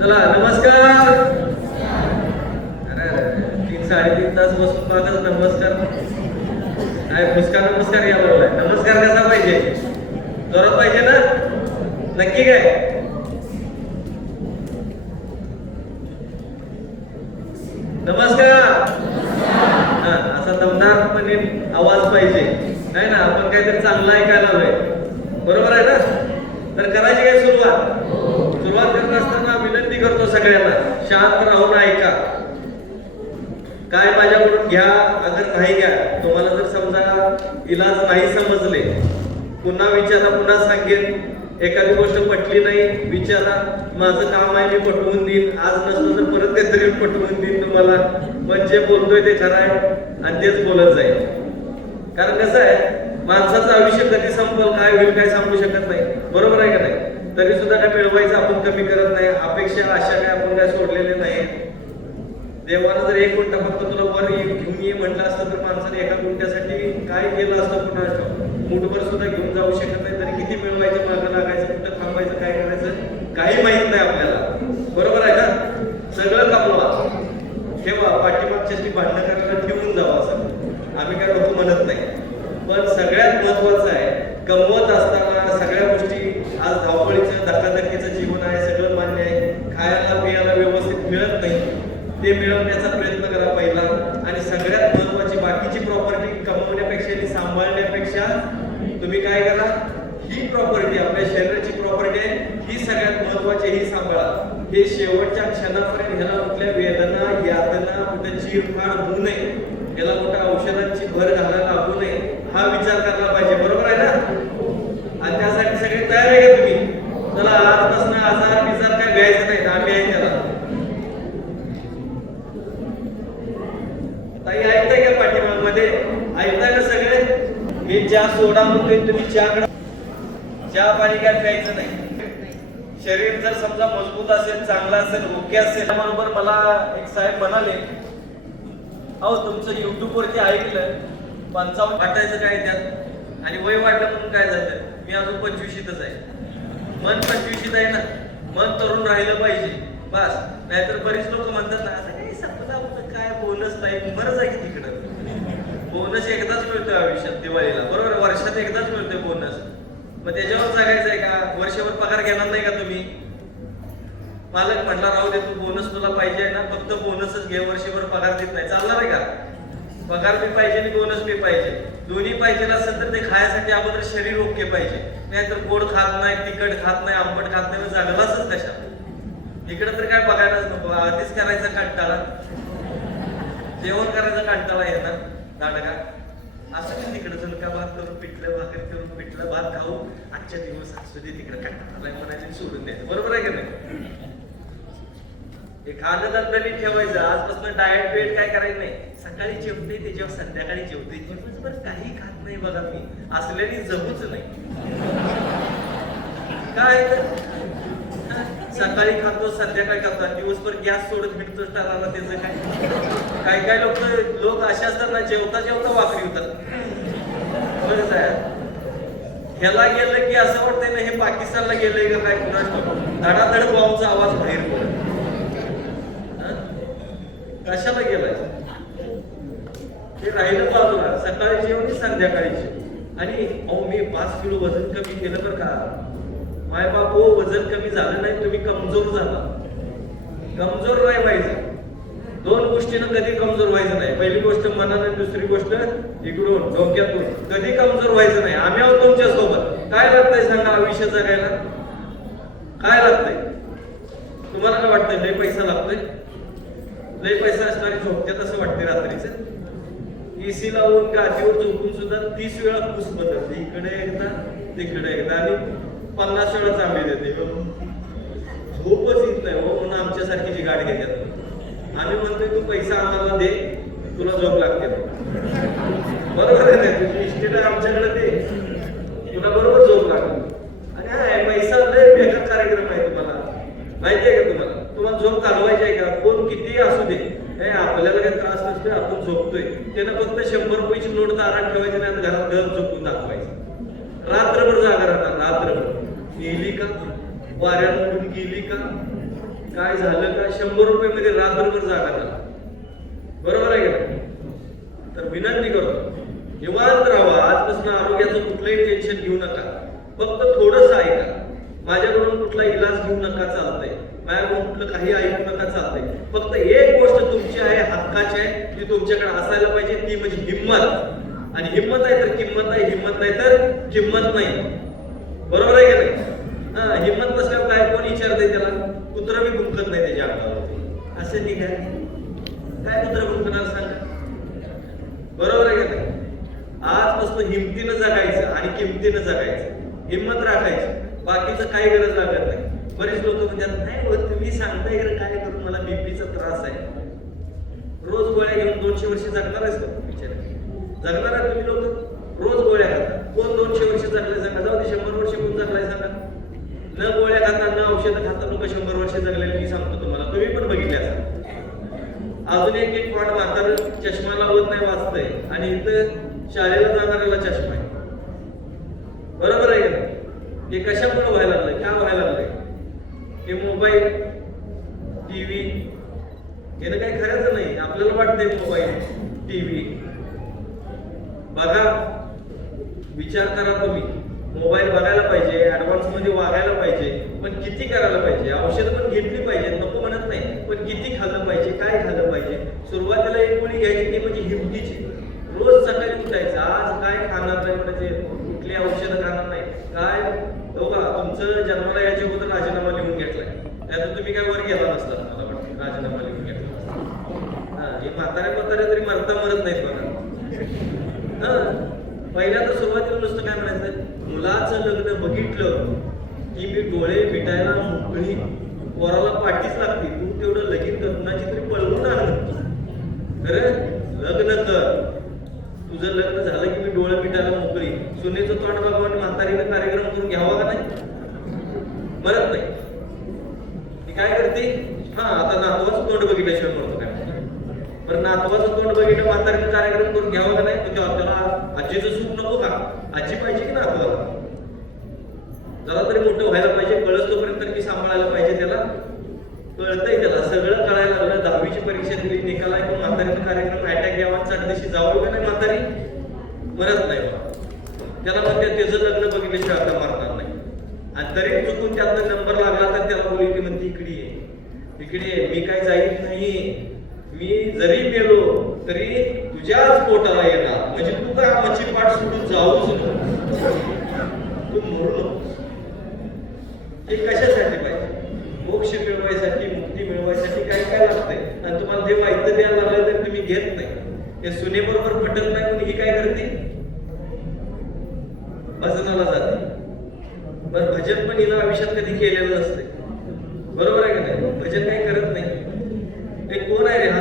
चला नमस्कार. अरे तीन साडेतीन तास बसून पाहतात नमस्कार. काय फुसका नमस्कार या बरोबर आहे. नमस्कार कसा पाहिजे? जोरात पाहिजे ना? नक्की काय? नमस्कार. हा असा दमदारपणे आवाज पाहिजे. नाही ना आपण काहीतरी चांगला ऐकायला हवंय. बरोबर आहे ना? तर करायची काय सुरुवात? सुरुवात करत असताना विनंती करतो सगळ्यांना. शांत राहून ऐका. काय माझ्याकडून घ्या अगर नाही घ्या. तुम्हाला जर समजा इलाज नाही समजले पुन्हा विचारा पुन्हा सांगेन. एखादी गोष्ट पटली नाही विचारा. माझं काम आहे मी पटवून देईन. आज नसलं तर परत काहीतरी पटवून देईन तुम्हाला. पण जे बोलतोय ते खरं आहे आणि तेच बोलत जाईल. कारण कसं आहे माणसाचं आयुष्य कधी संपल काय होईल काय सांगू शकत नाही. बरोबर आहे का नाही? तरी सुद्धा काय मिळवायचं आपण कमी करत नाही. अपेक्षा आशा काय आपण काय सोडलेले नाही देवानं जर एक गुंठा फक्त तुला वर घेऊन ये म्हटलं असतं तर माणसाने एका गुंठ्यासाठी काय केलं असतं पुन्हा मुठभर सुद्धा घेऊन जाऊ शकत नाही. तरी किती मिळवायचं मार्ग लागायचं कुठं थांबायचं काय करायचं काही माहीत नाही आपल्याला. बरोबर आहे ना? सगळं कमवा ठेवा. पाठीमागच्याशी भांडणं करायला ठेवून जावा असं आम्ही काय नको म्हणत नाही. पण सगळ्यात महत्वाचं आहे कमवत असताना सगळ्या गोष्टी आज धावपळीचं धकाधकीचं जीवन आहे सगळं मान्य आहे खायला पियाला व्यवस्थित मिळत नाही ते मिळवण्याचा प्रयत्न करा पहिला. आणि सगळ्यात महत्वाची बाकीची प्रॉपर्टी कमवण्यापेक्षा आणि सांभाळण्यापेक्षा तुम्ही काय करा? ही प्रॉपर्टी आपल्या शरीराची प्रॉपर्टी आहे ही सगळ्यात महत्वाची ही सांभाळा. हे शेवटच्या क्षणापर्यंत ह्याला कुठल्या वेदना यातना कुठे चीरफाड होऊ नये. याला कुठं औषधांची भर घालायला लागू नये हा विचार करायला पाहिजे बरोबर आहे ना आणि त्यासाठी सगळे तयार आहे का तुम्ही चला आजपासून आजार बिजार काय घ्यायचं नाही आम्ही आहे त्याला ताई ऐकताय का पाठीमागमध्ये ऐकताय का सगळे मी चहा सोडा म्हणतोय तुम्ही चहा चहा पाणी काय प्यायचं नाही शरीर जर समजा मजबूत असेल चांगलं असेल ओके असेल त्याबरोबर मला एक साहेब म्हणाले अहो तुमचं युट्यूबवरती ऐकलं पंचावन्न वाटायचं काय त्यात? आणि वय वाटलं म्हणून काय झालं? मी अजून पंचवीशीतच आहे. मन पंचवीशीत आहे ना? मन तरुण राहिलं पाहिजे. बस. नाहीतर बरीच लोक म्हणतात ना असं काय बोनस नाही बरंच आहे की तिकडं? बोनस एकदाच मिळतो आयुष्यात दिवाळीला. बरोबर? वर्षात एकदाच मिळतोय बोनस. म्हणजे मग त्याच्यावर जगायचंय का वर्षभर पगार घेणार नाही का तुम्ही? मालक म्हटला राहू दे तू बोनस तुला पाहिजे ना फक्त बोनसच घे वर्षभर पगार देत नाही. चालणार आहे का? पगार बी पाहिजे आणि बोनस बी पाहिजे. दोन्ही पाहिजे असेल तर ते खायसाठी अगोदर शरीर ओके पाहिजे. नाहीतर गोड खात नाही तिखट खात नाही आंबट खात नाही जगलाच कशा इकडे तर काय बघायलाच नको. आधीच करायचा कंटाळा. जेवण करायचा कंटाळा येणार. नाटकात असं काय तिकडे झुणका भात करून पिठलं भाकर करून पिठलं भात खाऊ? आजच्या दिवस असू दे तिकडे कंटाळा म्हणायचं सोडून द्यायचं. बरोबर आहे का नाही? हे खाणं ठेवायचं. आजपासून डाएट बेट काय करायचं नाही. सकाळी जेवते त्याच्यावर संध्याकाळी जेवते. दिवसभर काही खात नाही बघा मी असल्याने जमूच नाही. काय सकाळी खातो संध्याकाळी खातो. दिवसभर गॅस सोडत फिरतो टाळाला त्याचं काय? काही काही लोक लोक असे असतात ना जेवता जेवता वाकडी होतात. ह्याला गेलं की असं वाटतंय ना हे पाकिस्तानला गेलंय का काय? कुणाच धडाधड बॉम्बचा आवाज बाहेर कशाला गेलाय? ते राहिलं बाजूला सकाळी जेवण संध्याकाळी जेवण आणि अहो मी पाच किलो वजन कमी केलं बरं का. माय बाप हो वजन कमी झालं नाही तुम्ही कमजोर झाला. कमजोर नाही पाहिजे दोन गोष्टीनं कधी कमजोर व्हायचं नाही. पहिली गोष्ट मनाने दुसरी गोष्ट इकडून डोक्यातून. कधी कमजोर व्हायचं नाही. आम्ही आहोत तुमच्यासोबत. काय लागतंय सांगा आयुष्य जगायला? काय लागतंय? तुम्हाला काय वाटतंय? लय पैसा लागतोय? लय पैसा असणारी झोपते तसं वाटते रात्रीचं? एसी लावून गादीवर झोपून सुद्धा तीस वेळा पूस बदलते. इकडे एकदा तिकडे एकदा. आणि पन्नास वेळा चांगली देते. झोपच येत नाही हो. म्हणून आमच्यासारखी जी गाडी घेतात. आम्ही म्हणतोय तू पैसा आम्हाला दे तुला झोप लागते. बरोबर आहे ना? तुझी इस्टेट आमच्याकडे दे. तुला बरोबर झोप लागतो आणि हा पैसा लय बेकार कार्यक्रम आहे तुम्हाला. माहिती आहे का तुम्हाला? तुम्हाला झोप घालवायची आहे का? कोण किती असू दे. हे आपल्याला काही त्रास नसतोय आपण झोपतोय. त्यानं फक्त शंभर रुपयाची नोट दारात ठेवायची नाही घरात घर झोपून दाखवायचं. रात्रभर जागा राहणार रात्रभर. गेली का? वाऱ्यानं काय झालं का शंभर रुपये मध्ये रात्रभर जागा झाला. बरोबर आहे का? तर विनंती करतो निवांत राहा. आजपासून आरोग्याचं कुठलंही टेन्शन घेऊ नका. फक्त थोडंसं ऐका. माझ्याकडून कुठला इलाज घेऊ नका चालतंय. माझ्याकडून कुठलं काही ऐकू नका चालतंय. फक्त एक गोष्ट तुमची आहे हक्काची आहे. ती तुमच्याकडे असायला पाहिजे. ती म्हणजे हिंमत. आणि हिंमत आहे तर किंमत आहे हिंमत नाही तर किंमत नाही. बरोबर आहे का नाही? हा हिंमत नसल्यावर काय कोण विचारतंय त्याला? कुत्र बी भुंकत नाही त्याच्या अंगावरती. असं नाही काय? काय कुत्र भुंकणार सांग? बरोबर आहे का आज आजपासून हिमतीनं जगायचं आणि किमतीनं जगायचं. हिंमत राखायची. बाकीचं काही गरज लागत नाही. बरेच लोक म्हणतात नाही हो तुम्ही सांगताय खरं काय करून मला बीपीचा त्रास आहे? रोज गोळ्या घेऊन दोनशे वर्ष जगणार आहेस का विचार. जगणार आहे तुम्ही लोक? रोज गोळ्या खाता. कोण दोनशे वर्ष जगले? जगा. जाऊ दे शंभर वर्ष न गोळ्या खाता न औषधं खाता लोक शंभर वर्ष जगलेले मी सांगतो तुम्हाला. तुम्ही पण बघितले असाल. अजून एक एक पॉट म्हातारं चष्मा लावत नाही वाचतंय. आणि इथं शाळेला जाणाऱ्याला चष्मा आहे. बरोबर आहे का हे कशामुळे व्हायला लागलंय हे मोबाईल टीव्ही हे काही खरंच नाही आपल्याला वाटतंय मोबाईल टीव्ही बघा विचार करा तुम्ही मोबाईल बघायला पाहिजे ऍडव्हान्समध्ये वागायला पाहिजे पण किती करायला पाहिजे औषधं पण घेतली पाहिजे नको म्हणत नाही पण किती खाल्लं पाहिजे काय खाल्लं पाहिजे सुरुवातीला एक गोळी घ्यायची ती म्हणजे हिमतीची रोज सकाळी उठायचं. आज काय खाणार नाही म्हणजे कुठली औषधं खाणार नाही. काय? हो का तुमचं जन्माला याच्या अगोदर राजीनामा लिहून घेतलाय. त्यात तुम्ही काय वर गेला नसता मला वाटतं राजीनामा लिहून घेतला नसता. हा हे म्हातारे म्हातारे तरी मरता मरत नाहीत बघा हा पहिल्यांदा सुरुवातीला नुसतं काय म्हणायचं मुलाचं लग्न बघितलं की मी डोळे मिटायला मोकळी पोराला पाठीच लागते तू तेवढं लगीन कर कुणाची तरी पळवून आण खरं लग्न कर तुझं लग्न झालं की मी डोळे मिटायला मोकळी. सुनेचं तोंड बघावं आणि कार्यक्रम करून घ्यावा का नाही? मरत नाही. ती काय करते? हा आता नातवाचं तोंड बघितल्याशिवाय म्हणतो काय? बरं नातवाचं तोंड बघितलं म्हातारीने कार्यक्रम करून घ्यावा का नाही? त्याला आजीचं सुख नको का? आजी पाहिजे की नातवाला जरा तरी मोठं व्हायला पाहिजे कळस तोपर्यंत तरी सांभाळायला पाहिजे त्याला. कळतंय त्याला. सगळं कळायला लागलं. दहावीची परीक्षा दिली निकाल आहे पण म्हातारीचा कार्यक्रम अटॅक यावा चढदिशी जावं का नाही म्हातारी? मरत नाही बा त्याला पण त्याचं लग्न बघितल्याशिवाय आता मारणार नाही. आणि तरी चुकून त्यातनं नंबर लागला तर त्याला बोलली की म्हणते इकडे ये. इकडे ये. मी काय जाईत नाही मी जरी गेलो तरी तुझ्याच पोटाला येणार. म्हणजे तू काय आमची पाठ सोडून जाऊच नको. तू मरू ते हे कशासाठी पाहिजे? मोक्ष मिळवायसाठी मुक्ती मिळवायसाठी काय काय लागतंय? आणि तुम्हाला जे माहिती द्यायला लागलं तर तुम्ही घेत नाही. हे सुनेबरोबर पटत नाही म्हणून ही काय करते? भजनाला जाते पण भजन पण हिला आयुष्यात कधी केलेलं नसते बरोबर आहे का नाही? भजन काही करत नाही. हे कोण आहे रे हा?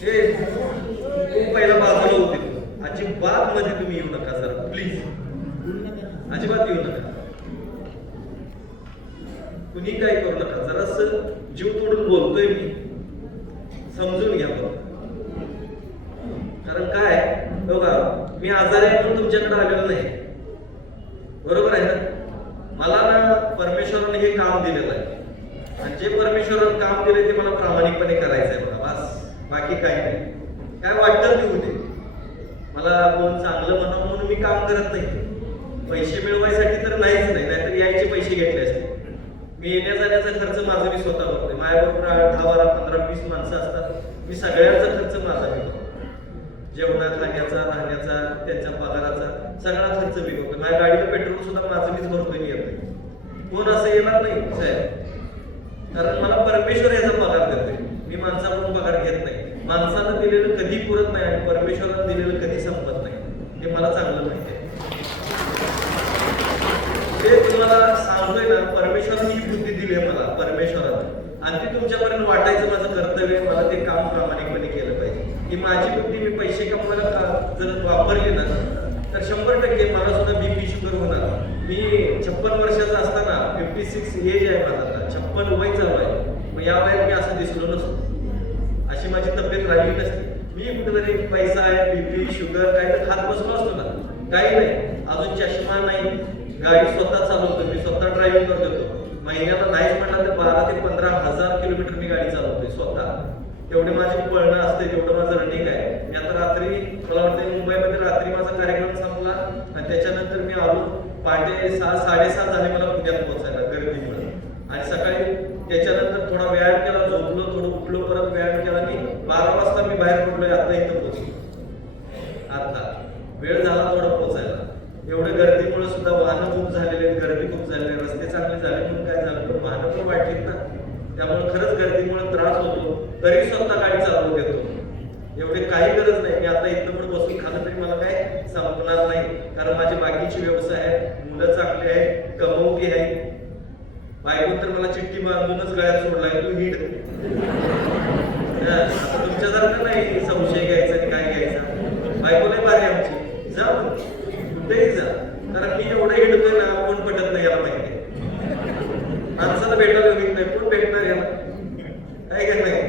हे खूप पहिला बाजूला होते. अजिबात मध्ये तुम्ही येऊ नका सर प्लीज अजिबात येऊ नका. कुणी काय करू नका. जरास जीव तोडून बोलतोय मी समजून घ्या बघ कारण काय बघा मी आजारी आहे म्हणून तुमच्याकडे आलेलो नाही बरोबर आहे ना? मला ना परमेश्वराने हे काम दिलेलं आहे. आणि जे परमेश्वराने काम दिले ते मला प्रामाणिकपणे करायचं आहे बस. बाकी काही नाही. काय वाटतं ते होते मला कोण चांगलं म्हणावं म्हणून मी काम करत नाही. पैसे मिळवायसाठी तर नाहीच नाही नाहीतर यायचे पैसे घेतले असते. मी येण्या जाण्याचा खर्च माझा मी स्वतः बघते माझ्याबरोबर दहा बारा पंधरा वीस माणसं असतात. मी सगळ्यांचा खर्च माझा घेतो. जेवणा खाण्याचा राहण्याचा त्यांच्या पगाराचा. सगळा खर्च मी करतो माझ्या गाडीचं पेट्रोल सुद्धा माझं मीच भरतोय मी येतोय कोण असं येणार नाही साहेब? कारण मला परमेश्वर याचा पगार देतोय. मी माणसाकडून पगार घेत नाही. माणसानं दिलेलं कधी पुरत नाही आणि परमेश्वरानं दिलेलं कधी संपत नाही. हे मला चांगलं माहिती आहे. ते तुम्हाला सांगतोय ना परमेश्वराने ही बुद्धी दिली आहे मला परमेश्वरानं. आणि ती तुमच्यापर्यंत वाटायचं माझं कर्तव्य मला ते काम प्रामाणिकपणे केलं पाहिजे. ही माझी बुद्धी मी पैसे कमवायला का- जर वापरली ना तर शंभर टक्के मला सुद्धा बीपी शुगर होणार. मी छप्पन वर्षाचा असताना फिफ्टी सिक्स एज आहे माझा आता. छप्पन वय चालू आहे. मग या वयात मी असं दिसलो नसतो. अशी माझी तब्येत राहिली नसती. मी कुठेतरी पैसा आहे बीपी शुगर काही तर खात बसलो असतो ना. काही नाही. अजून चष्मा नाही. गाडी स्वतः चालवतो. मी स्वतः ड्रायव्हिंग करत होतो महिन्याला नाहीच म्हटलं तर बारा ते पंधरा हजार किलोमीटर मी गाडी चालवतोय स्वतः. एवढे माझे पळणं असते तेवढं माझं रनिंग आहे. मी आता रात्री मला वाटतं मुंबईमध्ये रात्री माझा कार्यक्रम आणि त्याच्यानंतर मी आलो पहाटे सहा साडेसहा झाले मला पुण्यात पोहोचायला गर्दीमुळे. आणि सकाळी त्याच्यानंतर थोडा व्यायाम केला झोपलो थोडं उठलो परत व्यायाम केला मी बारा वाजता मी बाहेर पडलोय आता इथं पोहोचलो आता वेळ झाला थोडा पोहोचायला एवढं गर्दीमुळे सुद्धा वाहनं खूप झालेले आहेत गर्दी खूप झालेली आहे रस्ते चांगले झाले म्हणून काय झालं तर वाहनं पण वाढलीत ना त्यामुळे खरंच गर्दीमुळे त्रास होतो तरी स्वतः गाडी चालवून घेतो एवढे काही गरज नाही मी आता इथं पण बसून खाल्लं तरी मला काय संपणार नाही कारण माझे बाकीचे व्यवसाय आहेत मुलं चांगली आहेत कमवती आहे बायको तर मला चिठ्ठी बांधूनच गळ्यात भेट तू हिड तुमच्यासारखं नाही संशय घ्यायचा आणि काय घ्यायचा बायको नाही भारी आमची जा मग. कुठेही जा कारण मी एवढं हिंडतोय ना कोण पटत नाही याला माहिती आहे. माणसाला भेटायला होईल नाही कोण भेटणार याला काय का नाही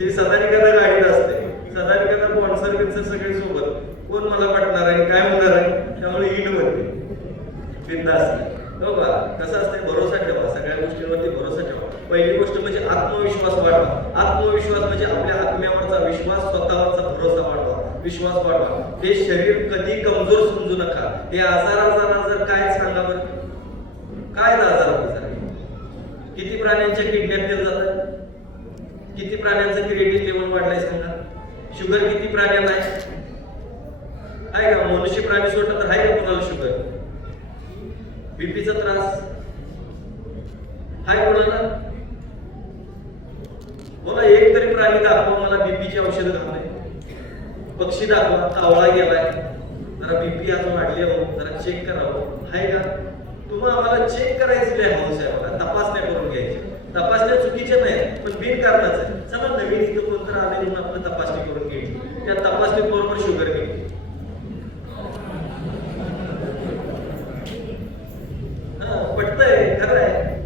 हे सदानिकाला गाडीत असते सदानिकाला स्पॉन्सर बिन्सर सगळे सोबत कोण मला पटणार आहे काय होणार आहे त्यामुळे हिंड म्हणते बिंदास हो का कसं असते भरोसा ठेवा सगळ्या गोष्टींवरती भरोसा ठेवा पहिली गोष्ट म्हणजे आत्मविश्वास वाढवा आत्मविश्वास म्हणजे आपल्या आत्म्यावरचा विश्वास स्वतःवरचा भरोसा वाढवा विश्वास वाढवा. हे शरीर कधी कमजोर समजू नका. हे आजार आजार आजार काय सांगा बरं? काय आजार आजार किती प्राण्यांच्या किडनॅप केलं जातात? किती प्राण्यांचं क्रिएटिव्ह लेवल वाढलंय सांगा? शुगर किती प्राण्यांना आहे? आहे का? मनुष्य प्राणी सोडलं तर आहे का कोणाला शुगर? बीपीचा त्रास? हाय कोणाला? बोला एक तरी प्राणी दाखवा मला बीपीची औषधं घालते पक्षी दाखवा कावळा गेलाय. जरा बीपी अजून वाढली हो जरा चेक करावं हाय का? तुम्हाला आम्हाला चेक करायचं नाही हौस आहे बघा. तपासण्या करून घ्यायची तपासण्या चुकीच्या नाही पण बिन कारणाचं चला नवीन इथं कोणतर आले म्हणून आपलं तपासणी करून घ्यायची. त्या तपासणी बरोबर शुगर निघते हा, पटतंय खरं आहे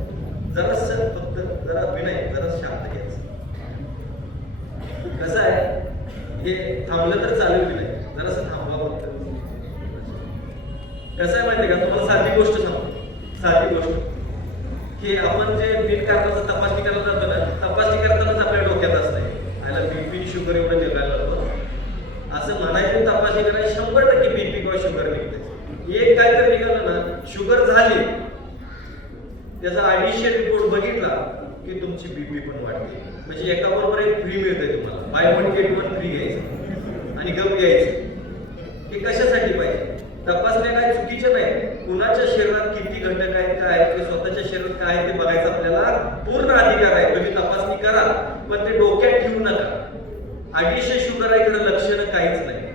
जरास फक्त जरा विनय जरा शांत घ्यायचं कसं आहे हे थांबलं तर चालेल की नाही? जरासं थांबवा फक्त कसं आहे माहिती का? तुम्हाला साधी गोष्ट सांगतो. साधी गोष्ट. की आपण जे बिन कारणाचं तपासणी करायला जातो ना तपासणी करतानाच आपल्या डोक्यात असते. आयला बीपी शुगर एवढं निघायला लागतो असं म्हणायचं तपासणी करायला शंभर टक्के बीपी किंवा शुगर निघते एक काय तर निघालं ना शुगर झाली. त्याचा आयडिशियल रिपोर्ट बघितला. की तुमची बीपी e पण वाढते म्हणजे एका बरोबर एक फ्री मिळते तुम्हाला. Buy one get one free घ्यायचं. आणि गप घ्यायचं. हे कशासाठी पाहिजे? तपासण्या काय चुकीच्या नाही. कुणाच्या शरीरात किती घटक आहेत काय आहेत स्वतःच्या शरीरात काय आहे ते बघायचं आपल्याला पूर्ण अधिकार आहे. तुम्ही तपासणी करा पण ते डोक्यात ठेवू नका. अडीचशे शुगर आहे खरं लक्षणं काहीच नाही.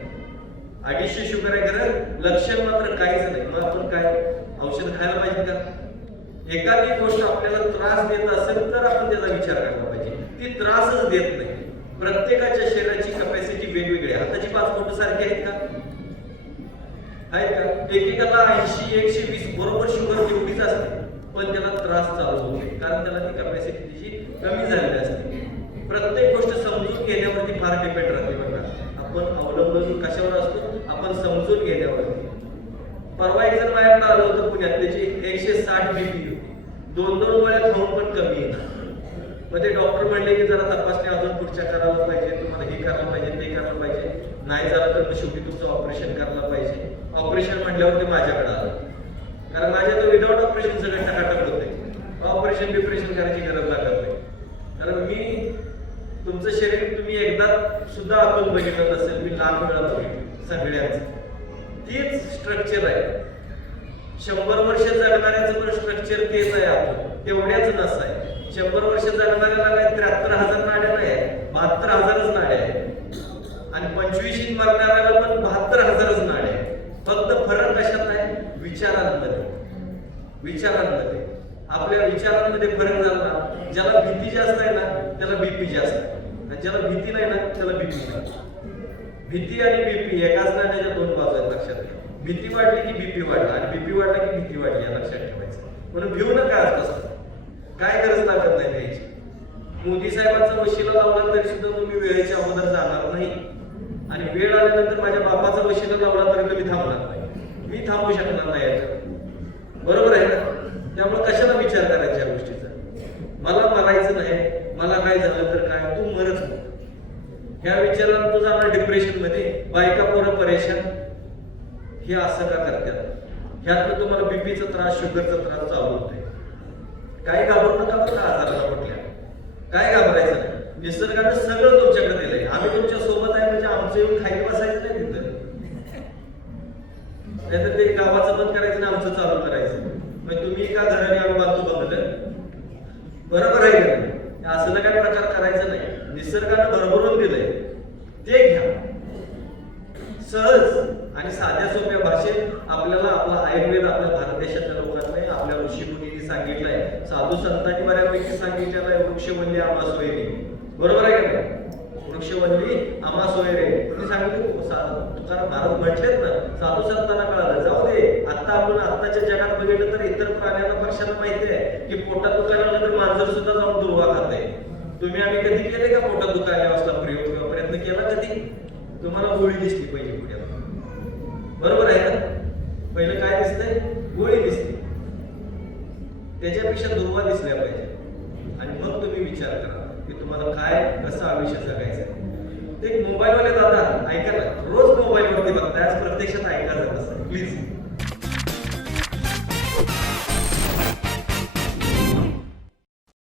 अडीचशे शुगर आहे खरं लक्षण मात्र काहीच नाही. मग आपण काय? औषध खायला पाहिजे का? एखादी गोष्ट आपल्याला त्रास देत असेल तर आपण त्याचा विचार करायला पाहिजे. ती त्रासच देत नाही. प्रत्येकाच्या शरीराची कपॅसिटी वेगवेगळी आहे. हाताची पाच बोट सारखी आहेत का? आहेत का? एकेकाला ऐंशी एकशे वीस बरोबर शुगर एवढीच असते. पण त्याला त्रास चालू होते कारण त्याला ती कपॅसिटी त्याची कमी झालेली असते. प्रत्येक गोष्ट समजून घेण्यावरती फार डिपेंड राहते बघा. आपण अवलंबून कशावर असतो? आपण समजून घेण्यावरती. परवा एक जण माझ्याकडे आलं होतं पुण्यात. त्याची एकशे साठ बीपी होती दोन दोन गोळ्या खाऊन पण कमी मग ते डॉक्टर म्हणले की जरा तपासणी अजून पुढच्या करायला पाहिजे तुम्हाला हे करायला पाहिजे ते करायला पाहिजे. नाही झालं तर मग शेवटी तुमचं ऑपरेशन करायला पाहिजे. ऑपरेशन म्हटल्यावर ते माझ्याकडे आलं. कारण माझ्या तर विदाऊट ऑपरेशन सगळं टकाटक होते ऑपरेशन बिपरेशन करायची गरज लागत नाही. कारण मी तुमचं शरीर तुम्ही एकदा सुद्धा आपण बघितलं नसेल मी लाख वेळा बघितलं सगळ्यांचं. तीच स्ट्रक्चर आहे. शंभर वर्ष जगणाऱ्याचं पण स्ट्रक्चर तेच आहे आतून तेवढ्याच नस आहे. शंभर वर्ष जगणाऱ्याला काय त्र्याहत्तर हजार नाड्या नाही आहे बहात्तर हजारच नाड्या आहेत. आणि पंचवीस मरणाऱ्याला पण बहात्तर हजारच नाड्या आहेत. फक्त फरक कशात आहे? विचारांमध्ये. विचारांमध्ये. आपल्या विचारांमध्ये फरक झाला ज्याला भीती जास्त आहे ना त्याला बीपी जास्त आहे. आणि ज्याला भीती नाही ना त्याला बीपी नाही. भीती आणि बीपी एकाच नाण्याच्या दोन बाजू आहेत लक्षात घ्या. भीती वाढली की बीपी वाढला आणि बीपी वाढला की भीती वाढली या लक्षात ठेवायचं. म्हणून भिऊ नका आजपासून काय गरज लागत नाही घ्यायची मोदी साहेबांचा वशिला लावला तरी सुद्धा तुम्ही वेळेच्या अगोदर जाणार नाही. आणि वेळ आल्यानंतर माझ्या बापाचा वशिला लावला तरी तुम्ही थांबणार नाही. मी थांबू शकणार नाही याच्यात. बरोबर आहे ना? त्यामुळे कशाला विचार करायचा या गोष्टीचा मला मरायचं नाही मला काय झालं तर काय तू मरच नको. ह्या विचारानं तू जाणार डिप्रेशनमध्ये बायका पोरं परेशान हे असं का करतात ह्यातनं तुम्हाला बीपीचा त्रास शुगरचा त्रास चालू होतोय काय घाबरू नका बरं आजाराला म्हटल्या काय घाबरायचं नाही. निसर्गानं सगळं तुमच्याकडे दिलंय. आम्ही तुमच्यासोबत आहे म्हणजे आमचं येऊन खाली बसायचं नाही तिथं. नाहीतर ते गावाचं बंद करायचं आणि आमचं चालू करायचं. म्हणजे तुम्ही एका घराने आम्ही बांधतो बघलं बरोबर आहे का नाही? काय प्रकार करायचा नाही. निसर्गानं भरभरून दिलंय ते घ्या सहज आणि साध्या सोप्या भाषेत आपल्याला आपला आयुर्वेद आपल्या भारत देशातल्या लोकांनी आपल्या ऋषीमुनींनी सांगितलंय साधू संतांनी बऱ्यापैकी सांगितलेलं आहे वृक्षवल्ली आम्हा सोयरे बरोबर आहे का नाही? वृक्षवल्ली आम्हा सोयरे तुम्ही सांगितलं सा- तुकाराम महाराज म्हटलेत ना साधू संतांना कळालं जाऊ दे आता आपण आत्ताच्या जगात बघितलं तर इतर प्राण्यांना पक्ष्यांना माहिती आहे की पोटात दुखायला लागलं तर मांजर सुद्धा जाऊन दुर्वा खाते तुम्ही आम्ही कधी केले का पोटात दुखायला असला प्रयोग? किंवा प्रयत्न केला कधी? तुम्हाला गोळी दिसली पाहिजे